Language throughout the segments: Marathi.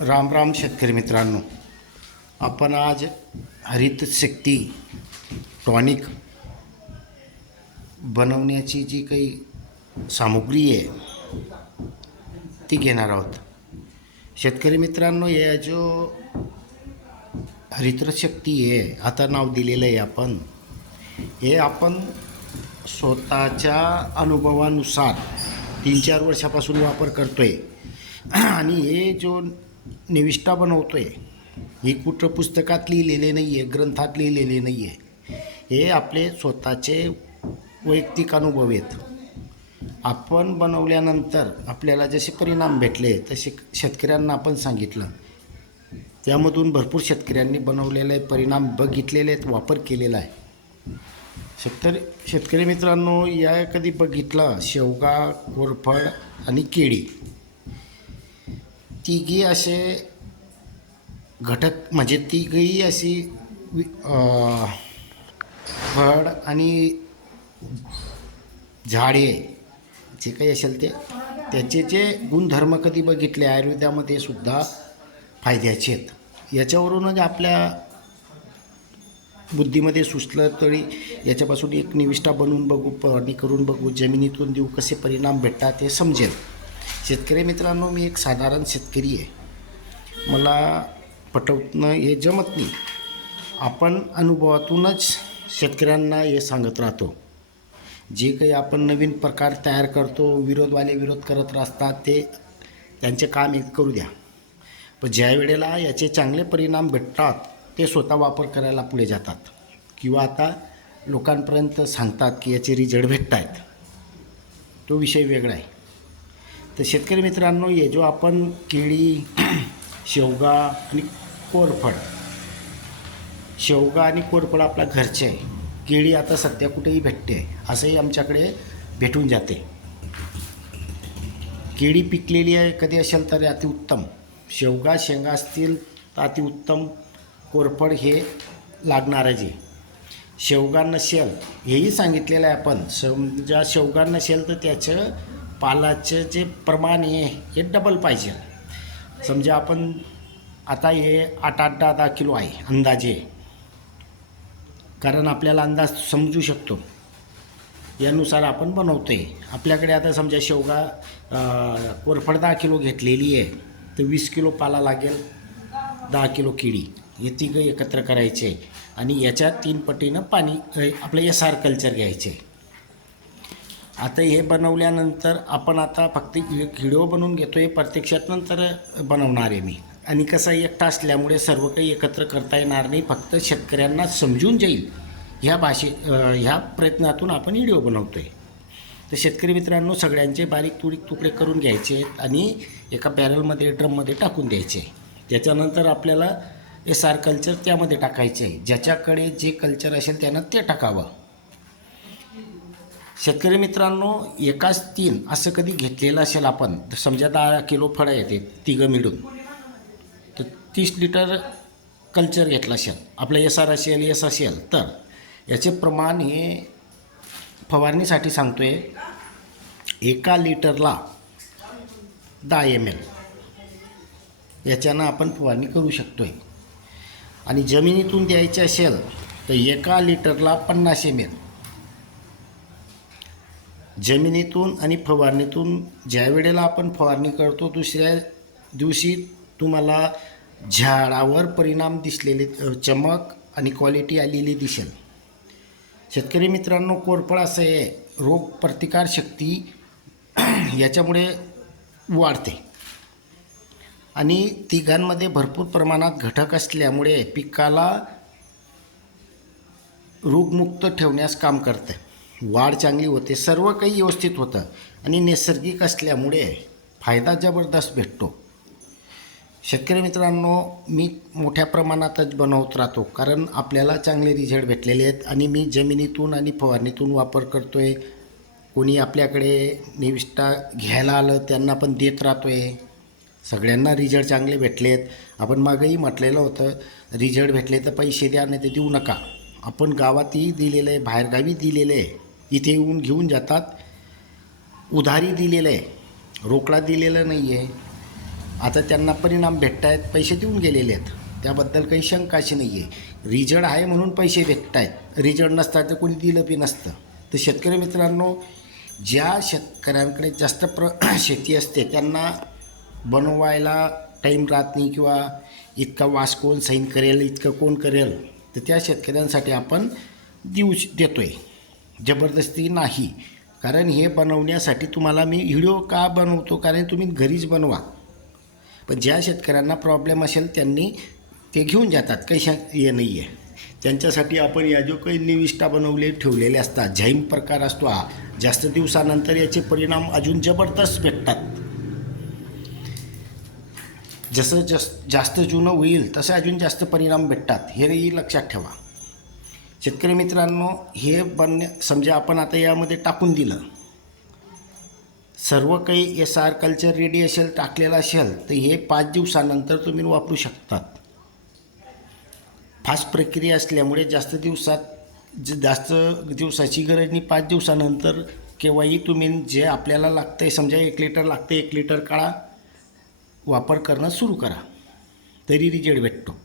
राम राम शेतकरी मित्रांनो. आपण आज हरित शक्ती टॉनिक बनवण्याची जी काही सामुग्री आहे ती घेणार आहोत. शेतकरी मित्रांनो या जो हरितशक्ती आहे आता नाव दिलेलं आहे आपण हे आपण स्वतःच्या अनुभवानुसार तीन चार वर्षापासून वापर करतो आहे आणि हे जो निविष्ठा बनवतो आहे ही कुठं पुस्तकात लिहिलेले नाही आहे ग्रंथात लिहिलेले नाही आहे हे आपले स्वतःचे वैयक्तिक अनुभव आहेत. आपण बनवल्यानंतर आपल्याला जसे परिणाम भेटले तसे शेतकऱ्यांना आपण सांगितलं. त्यामधून भरपूर शेतकऱ्यांनी बनवलेले परिणाम बघितलेले आहेत वापर केलेला आहे. शेतकरी शेतकरी मित्रांनो या कधी बघितलं? शेवगा कोरफड आणि केळी. तिघी असे घटक म्हणजे तिघही अशी वि- फळ आणि झाडे जे काही असेल ते. त्याचे जे गुणधर्म कधी बघितले आयुर्वेदामध्ये सुद्धा फायद्याचे आहेत. याच्यावरूनच आपल्या बुद्धीमध्ये सुचलं तरी याच्यापासून एक निविष्ठा बनवून बघू पाहणी करून बघू जमिनीतून देऊ कसे परिणाम भेटतात हे समजेल. शेतकरी मित्रांनो मी एक साधारण शेतकरी आहे. मला पटवणं हे जमत नाही. आपण अनुभवातूनच शेतकऱ्यांना हे सांगत राहतो. जे काही आपण नवीन प्रकार तयार करतो विरोधवाले विरोध करत असतात ते त्यांचे काम एक करू द्या. पण ज्या वेळेला याचे चांगले परिणाम भेटतात ते स्वतः वापर करायला पुढे जातात. किंवा आता लोकांपर्यंत सांगतात की याचे रिझल्ट भेटत आहेत तो विषय वेगळा आहे. तर शेतकरी मित्रांनो हे जो आपण केळी शेवगा आणि कोरफड शेवगा आणि कोरफड आपल्या घरचे आहे केळी आता सध्या कुठेही भेटते असंही आमच्याकडे भेटून जाते. केळी पिकलेली आहे कधी असेल तर अतिउत्तम शेवगा शेंगा असतील तर अतिउत्तम कोरफड हे लागणार आहे शेवगा नसेल हेही सांगितलेलं आहे आपण. समजा शेवगा नसेल तर त्याचं पालाचं जे प्रमाण आहे हे डबल पाहिजे. समजा आपण आता हे आठ आठ दहा दहा किलो आहे अंदाजे. कारण आपल्याला अंदाज समजू शकतो. यानुसार आपण बनवतो आहे आपल्याकडे आता समजा शेवगा कोरफड दहा किलो घेतलेली आहे तर वीस किलो पाला लागेल दहा किलो किडी हे तिघं एकत्र करायचे. आणि याच्या तीन पटीनं पाणी आपलं एस आर कल्चर घ्यायचे. आता हे बनवल्यानंतर आपण आता फक्त व्हिडिओ बनवून घेतो आहे प्रत्यक्षात नंतर बनवणार आहे मी. आणि कसं एकटा असल्यामुळे सर्व काही एकत्र करता येणार नाही फक्त शेतकऱ्यांना समजून जाईल. ह्या भाषे ह्या प्रयत्नातून आपण व्हिडिओ बनवतो आहे तर शेतकरी मित्रांनो सगळ्यांचे बारीक तुरीक तुकडे करून घ्यायचे आहेत आणि एका बॅरलमध्ये ड्रममध्ये टाकून द्यायचे त्याच्यानंतर आपल्याला एस आर कल्चर त्यामध्ये टाकायचे आहे. ज्याच्याकडे जे कल्चर असेल त्यानं ते टाकावं. शेतकरी मित्रांनो एकाच तीन असं कधी घेतलेलं असेल आपण तर समजा दहा किलो फळं येते तिघं मिळून तर तीस लिटर कल्चर घेतलं असेल आपलं एस आर असेल एस असेल तर याचे प्रमाण हे फवारणीसाठी सांगतो आहे एका लिटरला दहा एम एल याच्यानं आपण फवारणी करू शकतो आहे आणि जमिनीतून द्यायची असेल तर एका लिटरला पन्नास एम एल जमिनीतून आणि फवारणीतून ज्या वेळेला आपण फवारणी करतो दुसऱ्या दिवशी तुम्हाला झाडावर परिणाम दिसलेले चमक आणि क्वालिटी आलेली दिसेल. शेतकरी मित्रांनो कोरफड असं आहे रोग प्रतिकार शक्ती याच्यामुळे वाढते. आणि तिघांमध्ये भरपूर प्रमाणात घटक असल्यामुळे पिकाला रोगमुक्त ठेवण्यास काम करते वाढ चांगली होते सर्व काही व्यवस्थित होतं. आणि नैसर्गिक असल्यामुळे फायदा जबरदस्त भेटतो. शेतकरी मित्रांनो मी मोठ्या प्रमाणातच बनवत राहतो कारण आपल्याला चांगले रिझल्ट भेटलेले आहेत आणि मी जमिनीतून आणि फवारणीतून वापर करतो आहे कोणी आपल्याकडे निविष्ठा घ्यायला आलं त्यांना पण देत राहतो आहे सगळ्यांना रिझल्ट चांगले भेटले आहेत. आपण मागंही म्हटलेलं होतं रिझल्ट भेटले तर पैसे द्या नाही ते देऊ नका. आपण गावातही दिलेलं आहे बाहेरगावी दिलेलं आहे. इथे येऊन घेऊन जातात. उधारी दिलेलं आहे. रोकडा दिलेला नाही आहे आता त्यांना परिणाम भेटत आहेत पैसे देऊन गेलेले आहेत. त्याबद्दल काही शंकाशी नाही आहे रिजड आहे म्हणून पैसे भेटत आहेत रिजड नसतात तर कोणी दिलं बी नसतं. तर शेतकरी मित्रांनो ज्या शेतकऱ्यांकडे जास्त प्र शेती असते त्यांना बनवायला टाईम राहत नाही किंवा इतका वास कोण सैन करेल इतकं कोण करेल तर त्या शेतकऱ्यांसाठी आपण देऊ देतो आहे जबरदस्ती नाही. कारण हे बनवण्यासाठी तुम्हाला मी व्हिडिओ का बनवतो? कारण तुम्ही घरीच बनवा. पण ज्या शेतकऱ्यांना प्रॉब्लेम असेल त्यांनी ते घेऊन जातात. काही शा हे नाही आहे त्यांच्यासाठी आपण या जो काही निविष्ठा बनवले ठेवलेले असतात झैम प्रकार असतो हा. जास्त दिवसानंतर याचे परिणाम अजून जबरदस्त भेटतात. जसं जस जास्त जुनं होईल तसं अजून जास्त परिणाम भेटतात. हेही लक्षात ठेवा. शेतकरी मित्रांनो हे बनण्या समजा आपण आता यामध्ये टाकून दिलं. सर्व काही एस आर कल्चर रेडी असेल टाकलेलं असेल तर हे पाच दिवसानंतर तुम्ही वापरू शकतात. फास्ट प्रक्रिया असल्यामुळे जास्त दिवसात ज जास्त दिवसाची गरज नाही पाच दिवसानंतर केव्हाही तुम्ही जे आपल्याला लागतं आहे समजा एक लिटर लागतं एक लिटर काळा वापर करणं सुरू करा. तरी रिजल्ट भेटतो.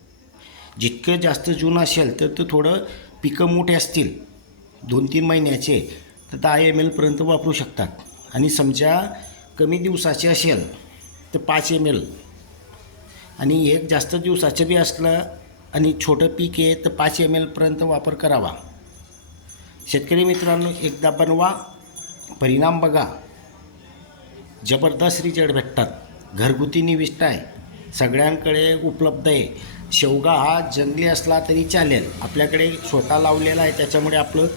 जितकं जास्त जून असेल तर ते थोडं पिकं मोठे असतील दोन तीन महिन्याचे तर दहा एम एलपर्यंत वापरू शकतात. आणि समजा कमी दिवसाचे असेल तर पाच एम एल आणि एक जास्त दिवसाचं बी असलं आणि छोटं पीक आहे तर पाच एम एलपर्यंत वापर करावा. शेतकरी मित्रांनो एकदा बनवा परिणाम बघा. जबरदस्त रिजल्ट भेटतात. घरगुती निविष्ट आहे. सगळ्यांकडे उपलब्ध आहे. शेवगा हा जंगली असला तरी चालेल. आपल्याकडे स्वतः लावलेला आहे त्याच्यामुळे आपलं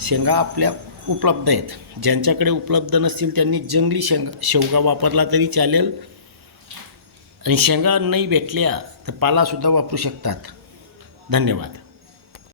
शेंगा आपल्या उपलब्ध आहेत. ज्यांच्याकडे उपलब्ध नसतील त्यांनी जंगली शेंगा शेवगा वापरला तरी चालेल. आणि शेंगा नाही भेटल्या तर पालासुद्धा वापरू शकतात. धन्यवाद.